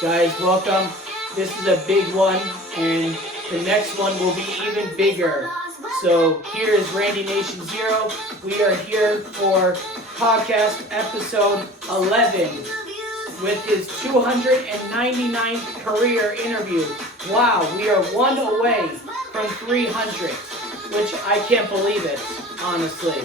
Guys, welcome. This is a big one, and the next one will be even bigger. So here is Randynation0. We are here for podcast episode 11 with his 299th career interview. Wow, we are one away from 300, which I can't believe it, honestly.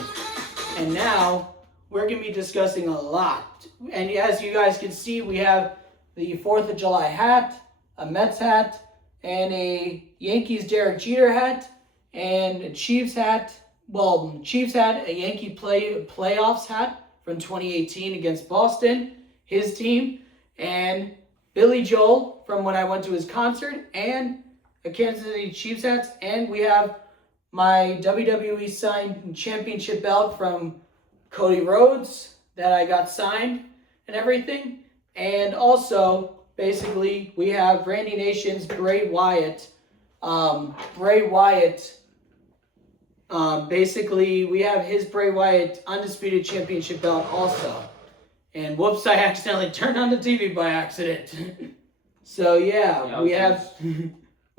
And now we're going to be discussing a lot. And as you guys can see, we have the 4th of July hat, a Mets hat, and a Yankees Derek Jeter hat, and a Chiefs hat. Well, Chiefs hat, a Yankee playoffs hat from 2018 against Boston, his team, and Billy Joel from when I went to his concert, and a Kansas City Chiefs hat. And we have my WWE signed championship belt from Cody Rhodes that I got signed and everything. And also, basically, we have Randy Nation's Bray Wyatt. Basically, we have his Bray Wyatt Undisputed Championship belt also. And whoops, I accidentally turned on the TV by accident. So yeah, we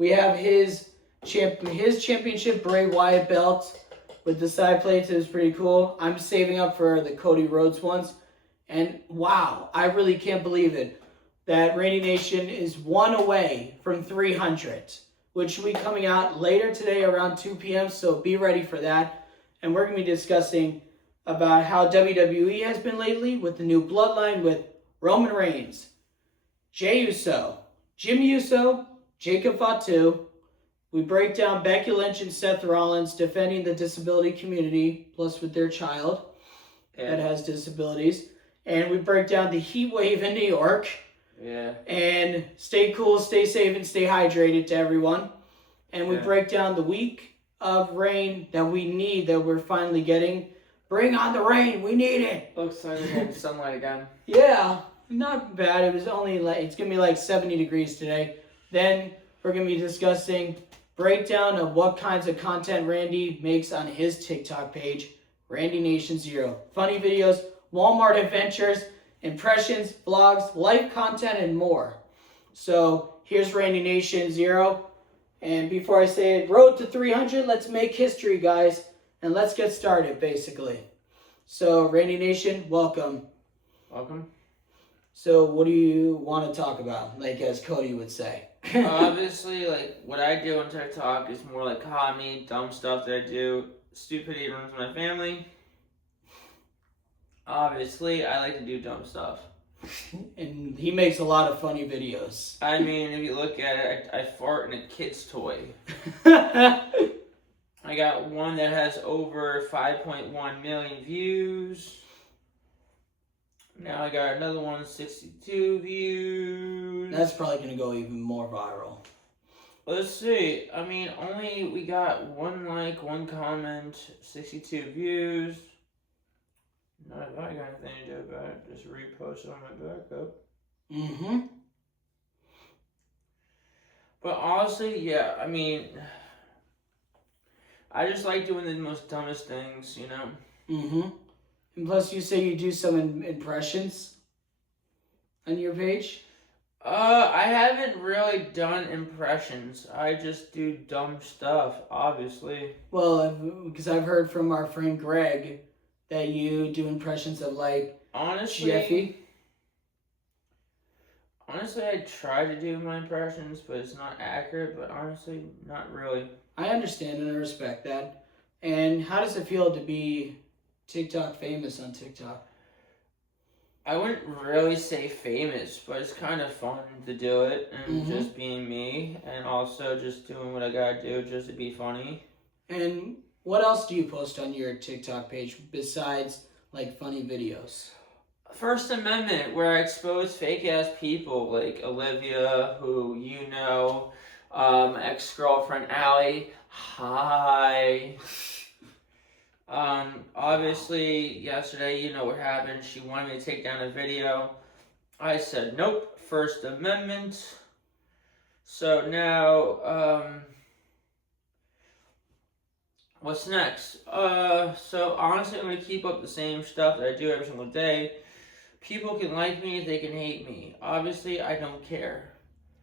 have his championship Bray Wyatt belt with the side plates. It was pretty cool. I'm saving up for the Cody Rhodes ones. And wow, I really can't believe it that Randy Nation is one away from 300, which will be coming out later today around 2 p.m. So be ready for that. And we're going to be discussing about how WWE has been lately with the new bloodline with Roman Reigns, Jey Uso, Jimmy Uso, Jacob Fatu. We break down Becky Lynch and Seth Rollins defending the disability community, plus with their child that has disabilities. And we break down the heat wave in New York. Yeah. And stay cool, stay safe, and stay hydrated to everyone. And we break down the week of rain that we need, that we're finally getting. Bring on the rain, we need it. Looks like we're getting sunlight again. Yeah, not bad. It was only it's going to be like 70 degrees today. Then we're going to be discussing breakdown of what kinds of content Randy makes on his TikTok page, Randynation0. Funny videos, Walmart adventures, impressions, vlogs, life content, and more. So here's Randynation0. And before I say it, road to 300, let's make history, guys. And let's get started, basically. So, Randy Nation, welcome. Welcome. So, what do you want to talk about, like as Cody would say? Obviously, like, what I do on TikTok is more like comedy, dumb stuff that I do. Stupidity runs my family. Obviously, I like to do dumb stuff. And he makes a lot of funny videos. I mean, if you look at it, I fart in a kid's toy. I got one that has over 5.1 million views. Now I got another one, 62 views. That's probably going to go even more viral. Let's see. I mean, we got 1 like, 1 comment, 62 views. Not if I got anything to do about it. Just repost it on my backup. Mm-hmm. But honestly, yeah, I mean, I just like doing the most dumbest things, you know? Mm-hmm. And plus you say you do some impressions on your page? I haven't really done impressions. I just do dumb stuff, obviously. Well, because I've heard from our friend Greg that you do impressions of, like, honestly, Jeffy. Honestly, I try to do my impressions, but it's not accurate, but honestly, not really. I understand and I respect that. And how does it feel to be TikTok famous on TikTok? I wouldn't really say famous, but it's kind of fun to do it and just being me, and also just doing what I gotta do just to be funny. And what else do you post on your TikTok page besides, like, funny videos? First Amendment, where I expose fake-ass people like Olivia, who you know, ex-girlfriend Allie, hi. Obviously, yesterday, you know what happened. She wanted me to take down a video. I said, nope, First Amendment. So now, what's next? So honestly, I'm going to keep up the same stuff that I do every single day. people can like me, they can hate me. Obviously, I don't care.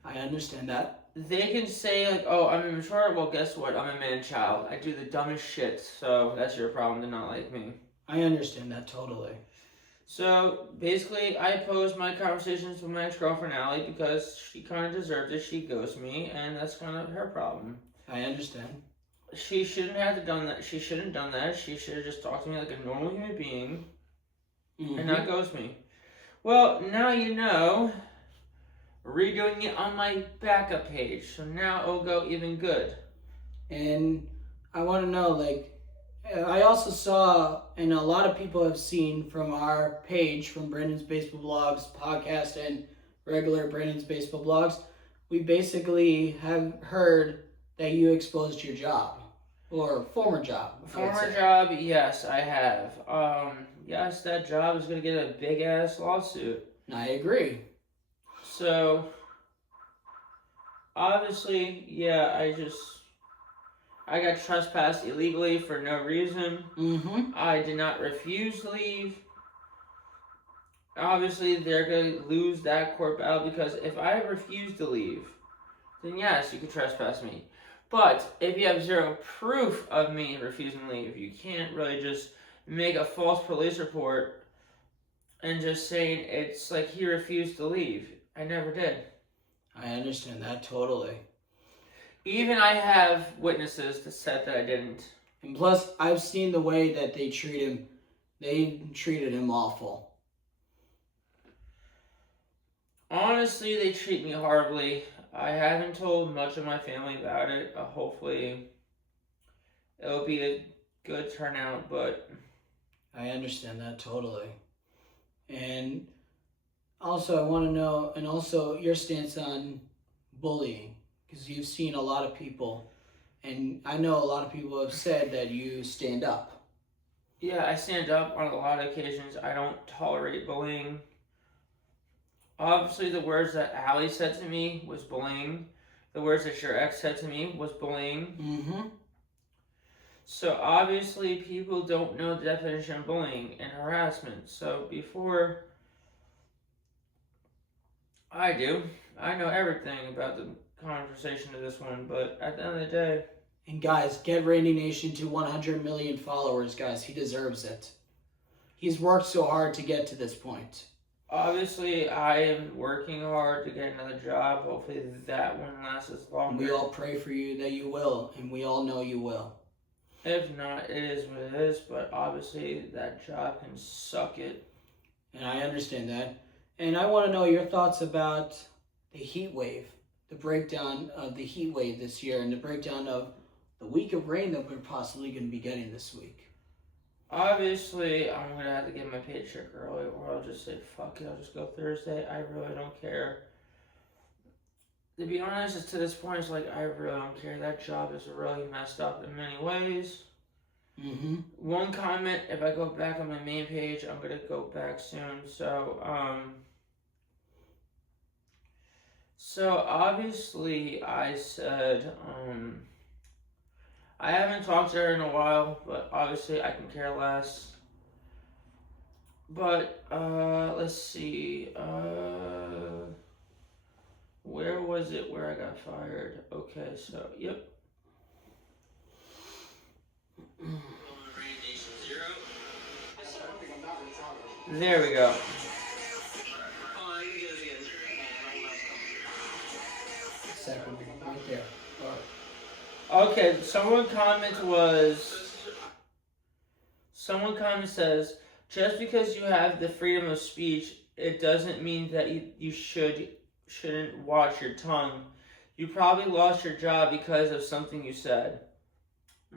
I understand that. They can say, like, oh, I'm immature. Well, guess what? I'm a man-child. I do the dumbest shit, so that's your problem to not like me. I understand that totally. So, basically, I posed my conversations with my ex-girlfriend, Allie, because she kind of deserved it. She ghosted me, and that's kind of her problem. I understand. She shouldn't have done that. She shouldn't have done that. She should have just talked to me like a normal human being and not ghost me. Well, now you know. Redoing it on my backup page, so now it'll go even good. And I want to know, like, I also saw, and a lot of people have seen from our page, from Brandon's Baseball Blogs podcast and regular Brandon's Baseball Blogs, we basically have heard that you exposed your job, or former job. Former job, yes, I have. Yes, that job is going to get a big-ass lawsuit. I agree. So, obviously, yeah, I got trespassed illegally for no reason. I did not refuse to leave. Obviously, they're going to lose that court battle because if I refuse to leave, then yes, you can trespass me. But if you have zero proof of me refusing to leave, you can't really just make a false police report and just saying it's like he refused to leave. I never did. I understand that totally. Even I have witnesses that said that I didn't. And plus, I've seen the way that they treat him. They treated him awful. Honestly, they treat me horribly. I haven't told much of my family about it. Hopefully, it'll be a good turnout, but... I understand that totally. And also, I want to know, and also your stance on bullying, because you've seen a lot of people, and I know a lot of people have said that you stand up. Yeah, I stand up on a lot of occasions. I don't tolerate bullying. Obviously, the words that Allie said to me was bullying. The words that your ex said to me was bullying. So obviously, people don't know the definition of bullying and harassment. So before I do, I know everything about the conversation of this one. But at the end of the day, and guys, get Randy Nation to 100 million followers, guys. He deserves it. He's worked so hard to get to this point. Obviously, I am working hard to get another job. Hopefully that one lasts as longer. We all pray for you that you will, and we all know you will. If not, it is what it is, but obviously that job can suck it. And I understand that. And I want to know your thoughts about the heat wave, the breakdown of the heat wave this year, and the breakdown of the week of rain that we're possibly going to be getting this week. Obviously, I'm going to have to get my paycheck early, or I'll just say, fuck it, I'll just go Thursday. I really don't care. To be honest, it's to this point, it's like, I really don't care. That job is really messed up in many ways. One comment, if I go back on my main page, I'm going to go back soon. So obviously, I said, I haven't talked to her in a while, but obviously I can care less. But, let's see, where was it where I got fired? Okay, so, yep. There we go. Second, right there. Okay, someone says, just because you have the freedom of speech, it doesn't mean that you shouldn't watch your tongue. You probably lost your job because of something you said.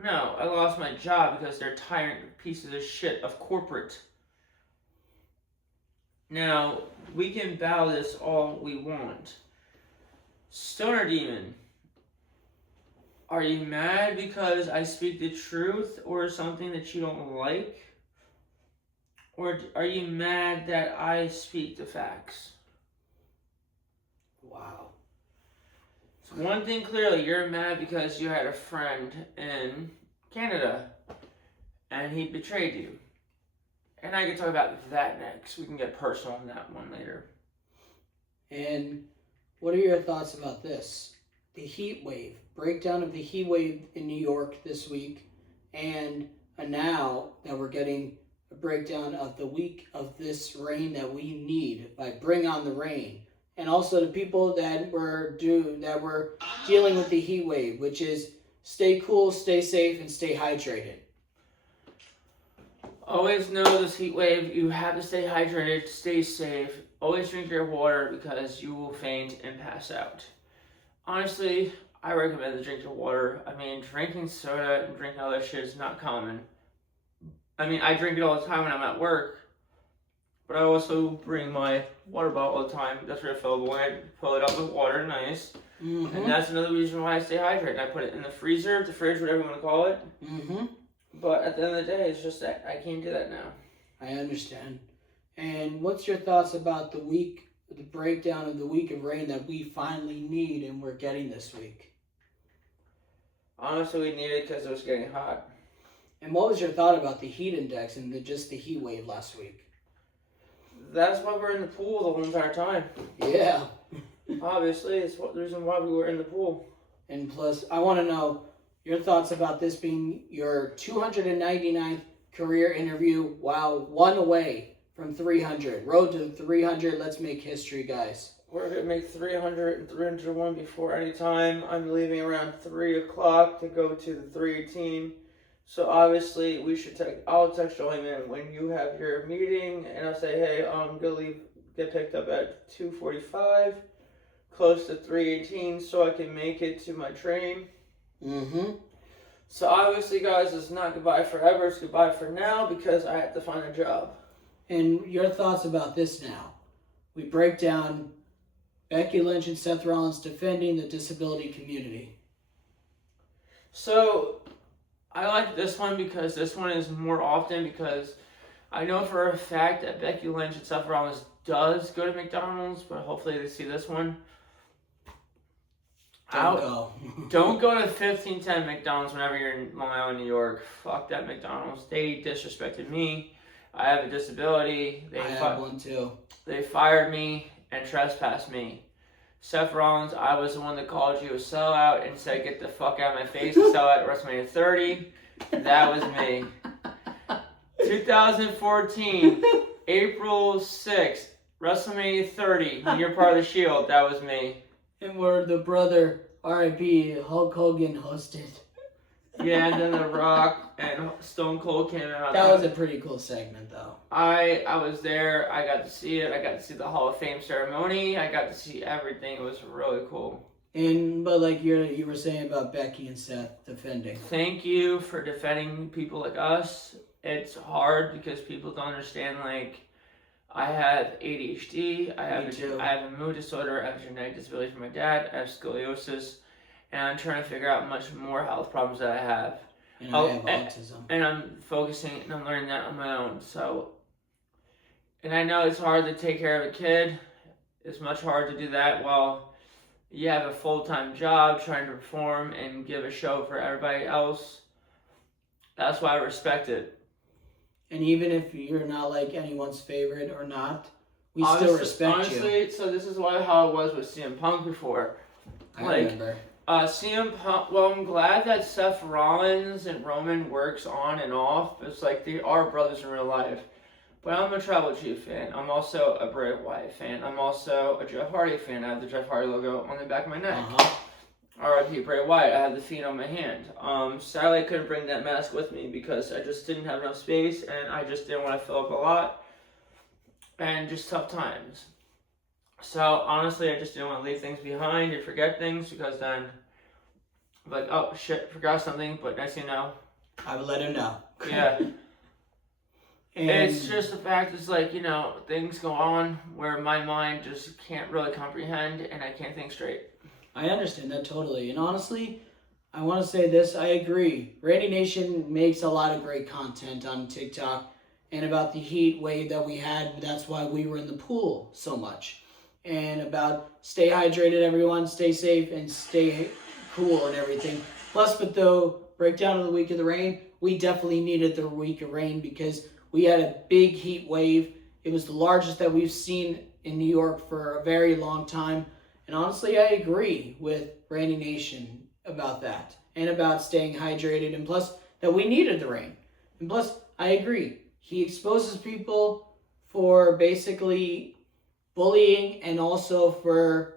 No, I lost my job because they're tyrant pieces of shit of corporate. Now, we can bow this all we want. Stoner Demon, are you mad because I speak the truth or something that you don't like? Or are you mad that I speak the facts? Wow. So one thing clearly, you're mad because you had a friend in Canada and he betrayed you. And I can talk about that next. We can get personal on that one later. And what are your thoughts about this? The heat wave. Breakdown of the heat wave in New York this week. And now that we're getting a breakdown of the week of this rain that we need by Bring On the Rain. And also the people that were dealing with the heat wave, which is stay cool, stay safe, and stay hydrated. Always know this heat wave, you have to stay hydrated, stay safe. Always drink your water because you will faint and pass out. Honestly, I recommend to drink your water. I mean, drinking soda and drinking other shit is not common. I mean, I drink it all the time when I'm at work, but I also bring my water bottle all the time. That's refillable. I fill it up with water, nice. Mm-hmm. And that's another reason why I stay hydrated. I put it in the freezer, the fridge, whatever you want to call it. Mm-hmm. But at the end of the day, it's just that I can't do that now. I understand. And what's your thoughts about the breakdown of the week of rain that we finally need and we're getting this week? Honestly, we need it because it was getting hot. And what was your thought about the heat index and just the heat wave last week? That's why we're in the pool the whole entire time. Yeah. Obviously, it's the reason why we were in the pool. And plus, I want to know your thoughts about this being your 299th career interview. Wow, one away from 300. Road to 300. Let's make history, guys. We're going to make 300 and 301 before any time. I'm leaving around 3 o'clock to go to the 318. So obviously, I'll text Joey, man, when you have your meeting, and I'll say, hey, I'm going to get picked up at 2:45, close to 318, so I can make it to my train. Mm-hmm. So obviously, guys, it's not goodbye forever. It's goodbye for now because I have to find a job. And your thoughts about this now? We break down Becky Lynch and Seth Rollins defending the disability community. So I like this one because this one is more often because I know for a fact that Becky Lynch and Seth Rollins does go to McDonald's, but hopefully they see this one. Don't go to 1510 McDonald's whenever you're in Long Island, New York. Fuck that McDonald's. They disrespected me. I have a disability. I have one too. They fired me and trespassed me. Seth Rollins, I was the one that called you a sellout and said, get the fuck out of my face and sell out at WrestleMania 30. That was me. 2014, April 6th, WrestleMania 30. When you're part of the Shield, that was me. And where the brother, R.I.P., Hulk Hogan hosted. Yeah, and then The Rock and Stone Cold came out. That was a pretty cool segment, though. I was there. I got to see it. I got to see the Hall of Fame ceremony. I got to see everything. It was really cool. But like you were saying about Becky and Seth defending. Thank you for defending people like us. It's hard because people don't understand, like, I have ADHD, I have a mood disorder, I have a genetic disability from my dad, I have scoliosis, and I'm trying to figure out much more health problems that I have. And I have autism. And I'm focusing and I'm learning that on my own. So, and I know it's hard to take care of a kid. It's much harder to do that while you have a full-time job trying to perform and give a show for everybody else. That's why I respect it. And even if you're not like anyone's favorite or not, we still respect you. Honestly, so this is how it was with CM Punk before. I remember. CM Punk, well, I'm glad that Seth Rollins and Roman works on and off. It's like they are brothers in real life. But I'm a Tribal Chief fan. I'm also a Bray Wyatt fan. I'm also a Jeff Hardy fan. I have the Jeff Hardy logo on the back of my neck. R.I.P. Bray Wyatt. I have the Fiend on my hand. Sadly, I couldn't bring that mask with me because I just didn't have enough space and I just didn't want to fill up a lot. And just tough times. So, honestly, I just didn't want to leave things behind and forget things because then I'm like, oh, shit, forgot something, but next thing you know. I would let him know. Yeah. And it's just the fact it's like, you know, things go on where my mind just can't really comprehend and I can't think straight. I understand that totally. And honestly, I want to say this. I agree. Randy Nation makes a lot of great content on TikTok. And about the heat wave that we had, that's why we were in the pool so much. And about stay hydrated, everyone. Stay safe and stay cool and everything. Plus, but though, breakdown of the week of the rain, we definitely needed the week of rain because We had a big heat wave. It was the largest that we've seen in New York for a very long time. And honestly, I agree with Randy Nation about that and about staying hydrated, and plus that we needed the rain. And plus, I agree. He exposes people for basically bullying and also for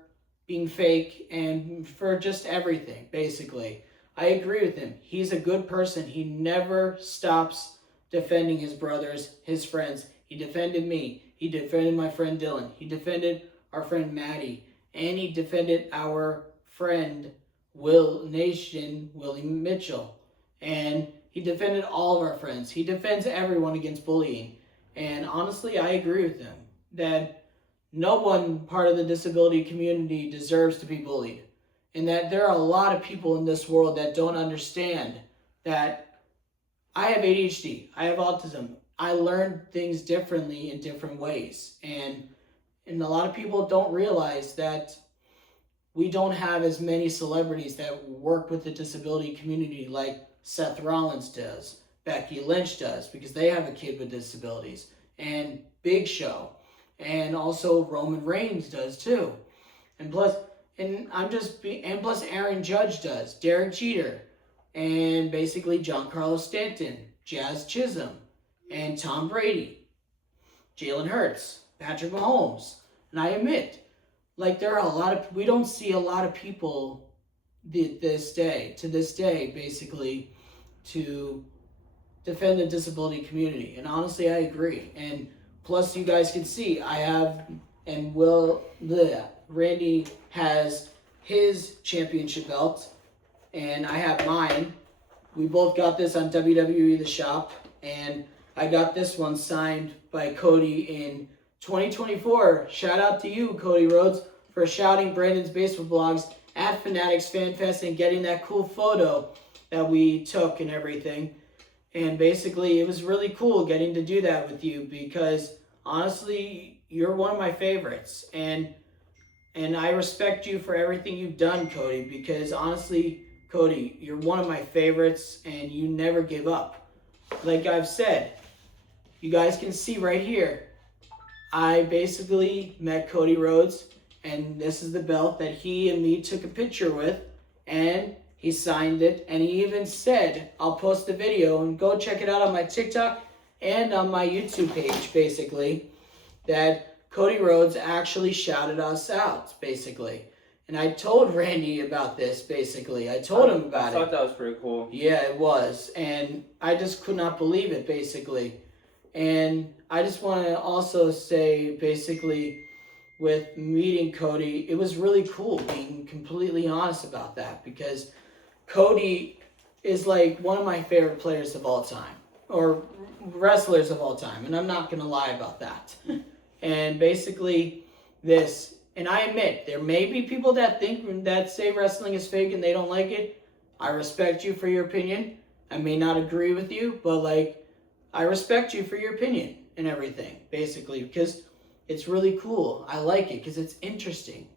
being fake and for just everything, basically. I agree with him. He's a good person. He never stops defending his brothers, his friends. He defended me. He defended my friend Dylan. He defended our friend Maddie. And he defended our friend Willie Mitchell. And he defended all of our friends. He defends everyone against bullying. And honestly, I agree with him that no one part of the disability community deserves to be bullied. And that there are a lot of people in this world that don't understand that I have ADHD, I have autism. I learn things differently in different ways. And a lot of people don't realize that we don't have as many celebrities that work with the disability community like Seth Rollins does, Becky Lynch does, because they have a kid with disabilities, and Big Show, and also Roman Reigns does too. And plus Aaron Judge does, Derek Jeter, and basically Giancarlo Stanton, Jazz Chisholm, and Tom Brady, Jalen Hurts, Patrick Mahomes. And I admit, like, there are we don't see a lot of people to this day, basically, to defend the disability community. And honestly, I agree. And plus, you guys can see, Randy has his championship belt, and I have mine. We both got this on WWE The Shop, and I got this one signed by Cody in 2024. Shout out to you, Cody Rhodes, for shouting Brandon's Baseball Blogs at Fanatics Fan Fest and getting that cool photo that we took and everything. And basically, it was really cool getting to do that with you because, honestly, you're one of my favorites. And I respect you for everything you've done, Cody, because, honestly, Cody, you're one of my favorites and you never give up. Like I've said, you guys can see right here, I basically met Cody Rhodes, and this is the belt that he and me took a picture with, and he signed it, and he even said, I'll post the video, and go check it out on my TikTok and on my YouTube page, basically, that Cody Rhodes actually shouted us out, basically. And I told Randy about this, basically. I told him about it. I thought that was pretty cool. Yeah, it was. And I just could not believe it, basically. And I just want to also say, basically, with meeting Cody, it was really cool being completely honest about that, because Cody is like one of my favorite players of all time, or wrestlers of all time, and I'm not going to lie about that. And basically this, and I admit, there may be people that say wrestling is fake and they don't like it. I respect you for your opinion. I may not agree with you, but I respect you for your opinion and everything, basically, because it's really cool. I like it because it's interesting.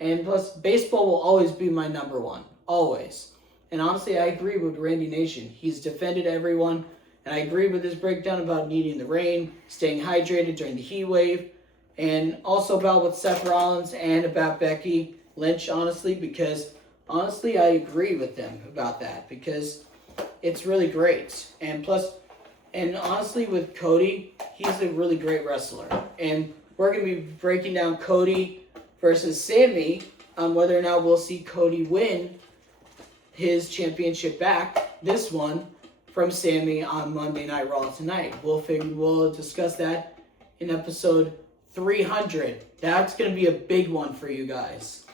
And plus, baseball will always be my number one. Always. And honestly, I agree with Randy Nation. He's defended everyone. And I agree with his breakdown about needing the rain, staying hydrated during the heat wave, and also about with Seth Rollins and about Becky Lynch, honestly, because honestly, I agree with them about that because it's really great. And plus, and honestly, with Cody, he's a really great wrestler. And we're going to be breaking down Cody versus Sammy on whether or not we'll see Cody win his championship back, this one, from Sammy on Monday Night Raw tonight. We'll discuss that in episode 300. That's going to be a big one for you guys.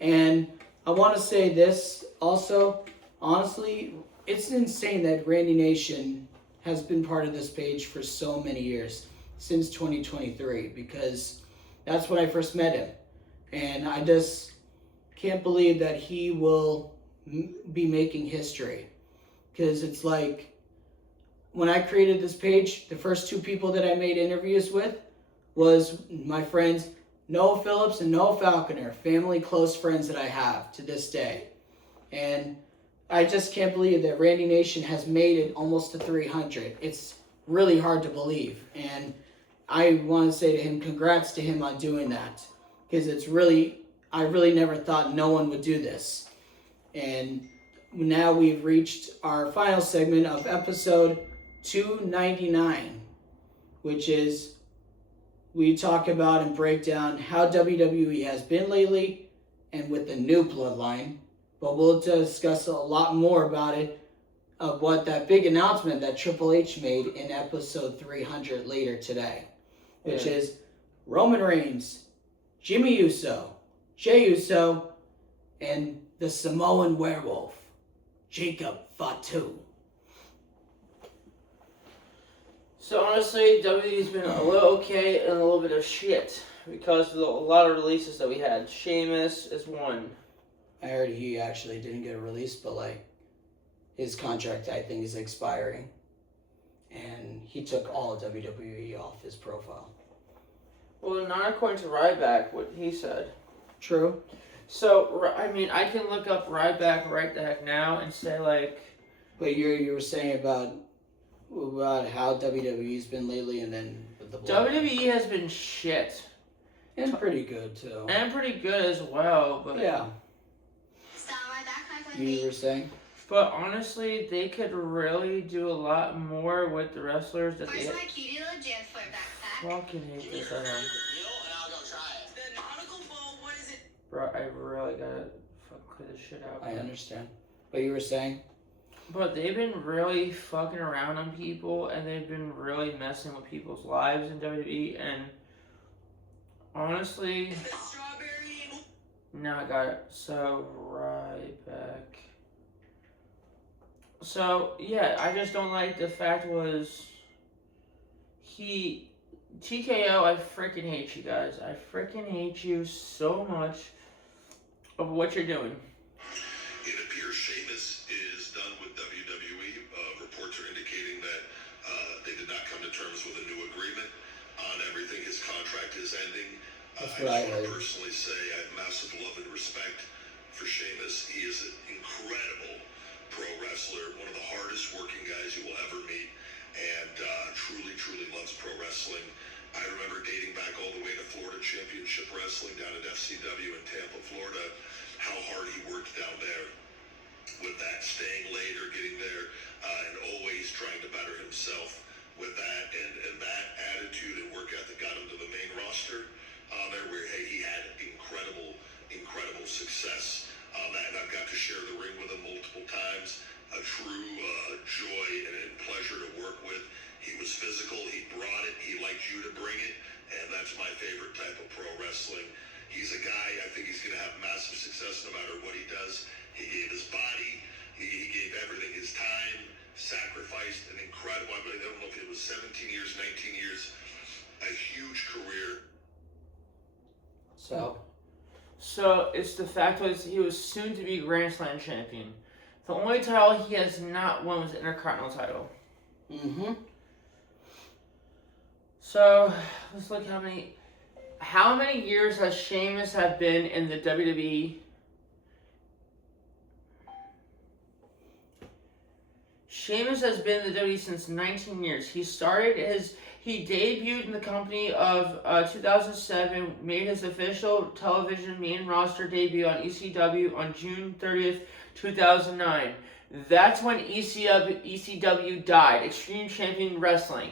And I want to say this also. Honestly, it's insane that Randy Nation has been part of this page for so many years, since 2023, because that's when I first met him. And I just can't believe that he will be making history. Because it's like, when I created this page, the first two people that I made interviews with was my friends Noah Phillips and Noah Falconer, family close friends that I have to this day. And I just can't believe that Randy Nation has made it almost to 300. It's really hard to believe. And I want to say to him, congrats to him on doing that. Because I really never thought no one would do this. And now we've reached our final segment of episode 299, which is we talk about and break down how WWE has been lately and with the new bloodline. But we'll discuss a lot more about it, of what that big announcement that Triple H made in episode 300 later today, which is Roman Reigns, Jimmy Uso, Jey Uso, and the Samoan werewolf, Jacob Fatu. So honestly, WWE's been a little okay and a little bit of shit because of a lot of releases that we had. Sheamus is one. I heard he actually didn't get a release, but his contract I think is expiring, and he took all of WWE off his profile. Well, not according to Ryback, what he said. True. So I mean, I can look up Ryback right the heck now and say But you were saying about how WWE's been lately, and then with the blood. WWE has been shit. And pretty good too. And pretty good as well, but yeah. You were saying? But honestly, they could really do a lot more with the wrestlers that they Where's my cutie little jam for backpack? fucking hate this at home. Bro, I really gotta clear this shit out. I understand. But you were saying? But they've been really fucking around on people, and they've been really messing with people's lives in WWE, and honestly, now I got it. So, Ryback. So, yeah, I just don't like the fact was TKO, I freaking hate you guys. I freaking hate you so much of what you're doing. It appears Sheamus is done with WWE. Reports are indicating that they did not come to terms with a new agreement on everything. His contract is ending. That's I what I just want to heard. personally say I have massive love and respect for Sheamus. He is an incredible pro wrestler, one of the hardest working guys you will ever meet, and truly, truly loves pro wrestling. I remember dating back all the way to Florida Championship Wrestling down at FCW in Tampa, Florida, how hard he worked down there with that, staying later, getting there, and always trying to better himself with that, and that attitude and work ethic got him to the main roster there, where he had incredible success. And I've got to share the ring with him multiple times. A true joy and pleasure to work with. He was physical, he brought it, he liked you to bring it, and that's my favorite type of pro wrestling. He's a guy, I think he's going to have massive success no matter what he does. He gave his body, he gave everything, his time, sacrificed an incredible, I don't know if it was 17 years, 19 years, a huge career. So it's the fact was he was soon to be Grand Slam champion. The only title he has not won was the Intercontinental title. Mm-hmm. So let's look how many years has Sheamus have been in the WWE? Sheamus has been in the WWE since 19 years. He debuted in the company of 2007, made his official television main roster debut on ECW on June 30th, 2009. That's when ECW died, Extreme Champion Wrestling.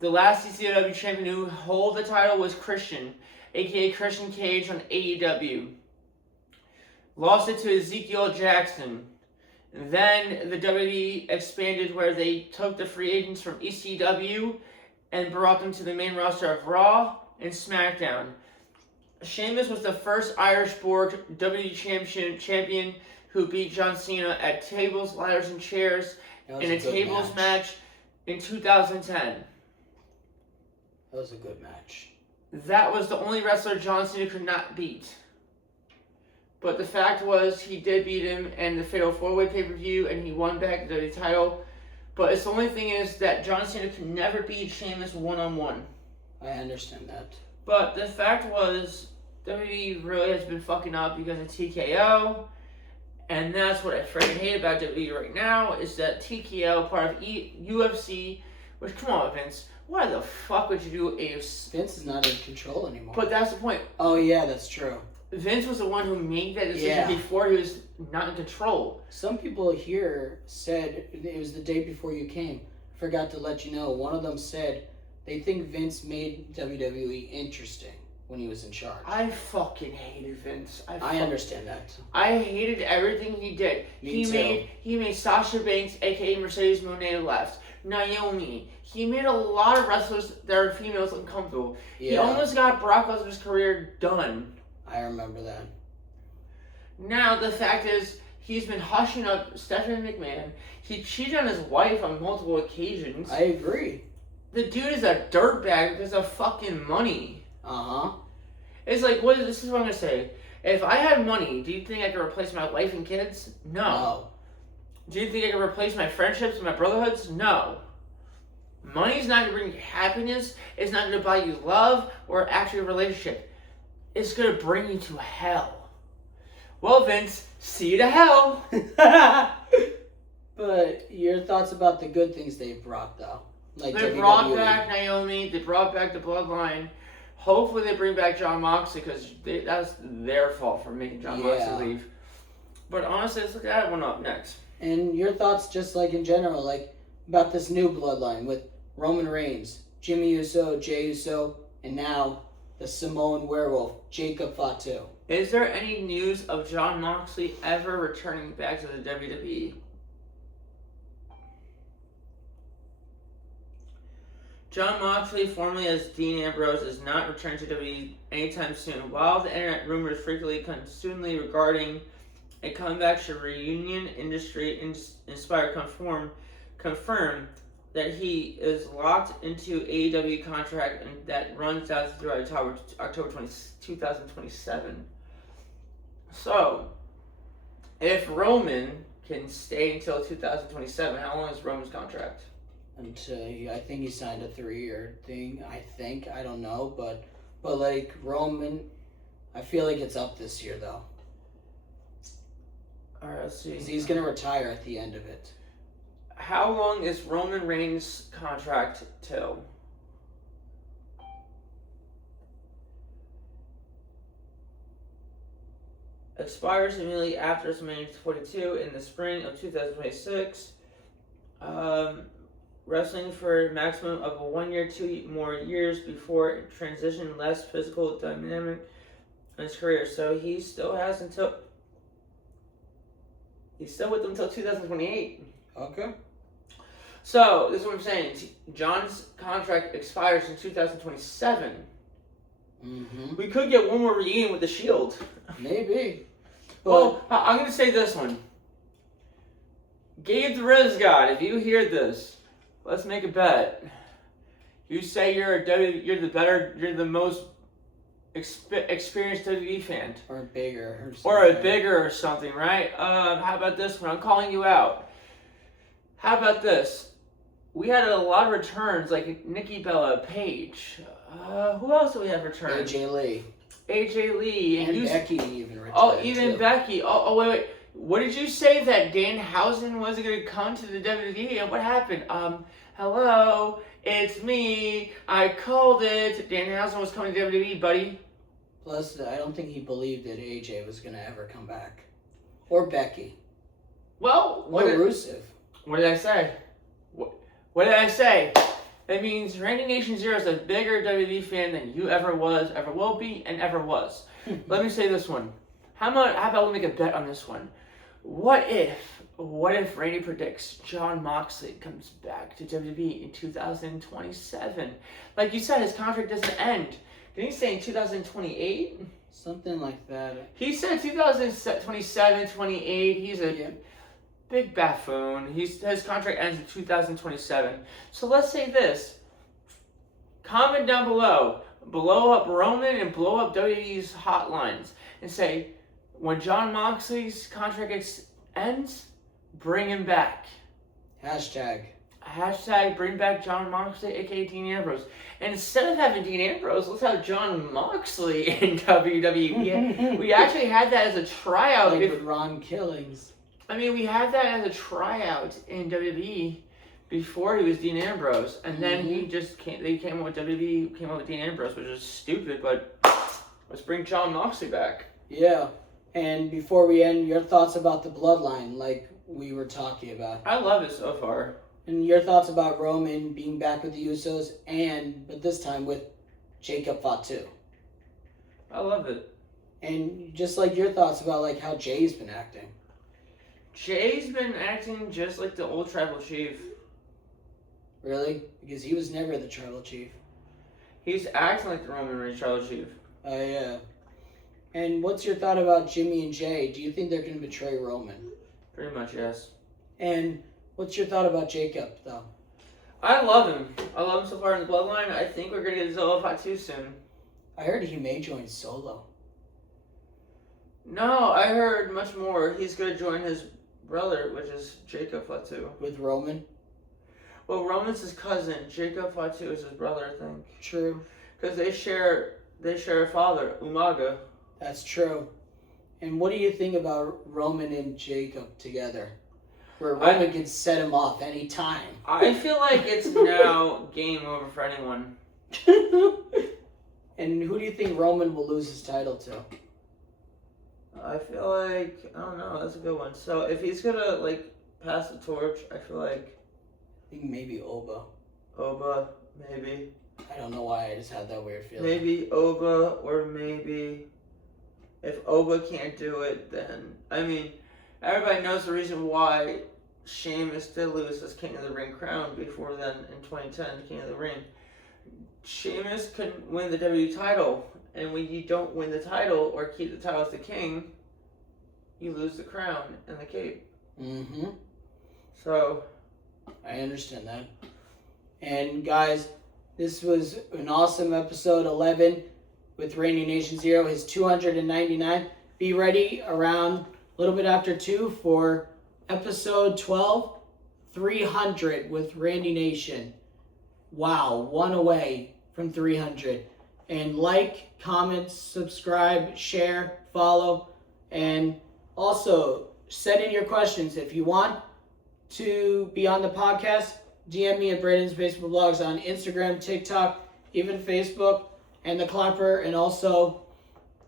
The last ECW champion who held the title was Christian, aka Christian Cage on AEW. Lost it to Ezekiel Jackson. Then the WWE expanded where they took the free agents from ECW and brought them to the main roster of Raw and SmackDown. Sheamus was the first Irish-born WWE champion who beat John Cena at tables, ladders, and chairs in a tables match in 2010. That was a good match. That was the only wrestler John Cena could not beat. But the fact was, he did beat him in the Fatal 4-Way pay-per-view, and he won back the WWE title. But it's the only thing is that John Cena could never beat Sheamus one-on-one. I understand that. But the fact was, WWE really has been fucking up because of TKO. And that's what I freaking hate about WWE right now, is that TKO, part of UFC, Which, come on, Vince. Why the fuck would you do a... Vince is not in control anymore. But that's the point. Oh, yeah, that's true. Vince was the one who made that decision Yeah. before he was not in control. Some people here said, it was the day before you came, forgot to let you know, one of them said they think Vince made WWE interesting when he was in charge. I fucking hated Vince. I understand that. I hated everything he did. Me too. He made Sasha Banks, aka Mercedes Moné, left. Naomi. He made a lot of wrestlers that are females uncomfortable. Yeah, He almost got Brock Lesnar's career done. I remember that. Now the fact is, he's been hushing up Stephanie McMahon. He cheated on his wife on multiple occasions. I agree. The dude is a dirtbag because of fucking money. Uh-huh. It's like, this is what I'm gonna say. If I had money, do you think I could replace my wife and kids? No. Do you think I could replace my friendships and my brotherhoods? No. Money's not gonna bring you happiness. It's not gonna buy you love or actually a relationship. It's gonna bring you to hell. Well, Vince, see you to hell. But your thoughts about the good things they brought, though? Like They WWE. brought back Naomi. They brought back the Bloodline. Hopefully they bring back Jon Moxley because that's their fault for making Jon Moxley leave. But honestly, let's look at that one up next. And your thoughts, just like in general, like about this new Bloodline with Roman Reigns, Jimmy Uso, Jey Uso, and now the Samoan werewolf, Jacob Fatu. Is there any news of Jon Moxley ever returning back to the WWE? Jon Moxley, formerly as Dean Ambrose, is not returning to WWE anytime soon. While the internet rumors frequently consistently regarding a comeback should reunion industry inspire confirm that he is locked into AEW contract and that runs out through October 2027. So, if Roman can stay until 2027, how long is Roman's contract? Until I think he signed a 3-year thing. I don't know, but like Roman, I feel like it's up this year though. All right, let's see. 'Cause he's gonna retire at the end of it. How long is Roman Reigns' contract till? Expires immediately after WrestleMania 42 in the spring of 2026. Wrestling for a maximum of 1 year, 2 more years before transition, less physical dynamic in his career. So he still has until. He's still with them until 2028. Okay. So, this is what I'm saying. John's contract expires in 2027. Mm-hmm. We could get one more reunion with the Shield. Maybe. But, Well, I'm going to say this one. Gabe the Riz God, if you hear this, let's make a bet. You say you're the most experienced WWE fan. or bigger. Or a bigger or something, right? How about this one? I'm calling you out. How about this? We had a lot of returns, like Nikki Bella, Paige. Who else do we have returned? AJ Lee. AJ Lee. And Becky even returned. Oh, even too. Becky. Oh, wait. What did you say that Danhausen wasn't going to come to the WWE? And what happened? Hello, it's me. I called it. Danhausen was coming to WWE, buddy. Plus, I don't think he believed that AJ was going to ever come back. Or Becky. Well, Or Rusev. What did I say? What did I say? That means Randynation0 is a bigger WWE fan than you ever was, ever will be, and ever was. Let me say this one. How about we make a bet on this one? What if Randy predicts Jon Moxley comes back to WWE in 2027? Like you said, his contract doesn't end. Did he say in 2028? Something like that. He said 2027, 28. He's a big buffoon. His contract ends in 2027. So let's say this. Comment down below. Blow up Roman and blow up WWE's hotlines. And say, when Jon Moxley's contract ends, bring him back. Hashtag Bring back Jon Moxley, aka Dean Ambrose. And instead of having Dean Ambrose, let's have Jon Moxley in WWE. We actually had that as a tryout. Like with Ron Killings. I mean, we had that as a tryout in WWE before he was Dean Ambrose, and then he just they came up with WWE, came up with Dean Ambrose, which is stupid, but let's bring Jon Moxley back. Yeah. And before we end, your thoughts about the bloodline, like we were talking about. I love it so far. And your thoughts about Roman being back with the Usos, but this time with Jacob Fatu. I love it. And just like your thoughts about like how Jay's been acting. Jay's been acting just like the old tribal chief. Really? Because he was never the tribal chief. He's acting like the Roman Reigns tribal chief. Oh, yeah. And what's your thought about Jimmy and Jay? Do you think they're going to betray Roman? Pretty much, yes. And what's your thought about Jacob, though? I love him. I love him so far in the bloodline. I think we're going to get Zola Fatu soon. I heard he may join Solo. No, I heard much more. He's going to join his brother, which is Jacob Fatu. With Roman? Well, Roman's his cousin. Jacob Fatu is his brother, I think. True. Because they share a father, Umaga. That's true. And what do you think about Roman and Jacob together? Where Roman can set him off any time. I feel like it's now game over for anyone. And who do you think Roman will lose his title to? I feel like, I don't know, that's a good one. So if he's going to, like, pass the torch, I feel like... I think maybe Oba. Oba, maybe. I don't know why, I just had that weird feeling. Maybe Oba, or maybe... If Oba can't do it, then... I mean, everybody knows the reason why Sheamus did lose his King of the Ring crown before then, in 2010, King of the Ring. Sheamus couldn't win the WWE title, and when you don't win the title or keep the title as the king, you lose the crown and the cape. Mm-hmm. So... I understand that. And guys, this was an awesome episode 11 with Randynation0, his 299. Be ready around a little bit after 2 for episode 12, 300 with Randy Nation. Wow, one away from 300. And like, comment, subscribe, share, follow, and also send in your questions. If you want to be on the podcast, DM me at Braden's Baseball Blogs on Instagram, TikTok, even Facebook, and the Clapper, and also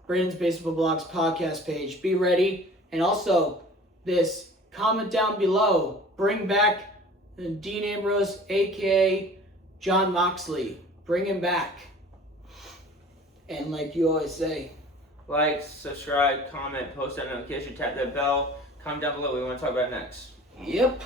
Braden's Baseball Blogs podcast page. Be ready. And also, this comment down below. Bring back Dean Ambrose, a.k.a. Jon Moxley. Bring him back. And like you always say, like, subscribe, comment, post that notification, tap that bell. Comment down below what we want to talk about next. yep.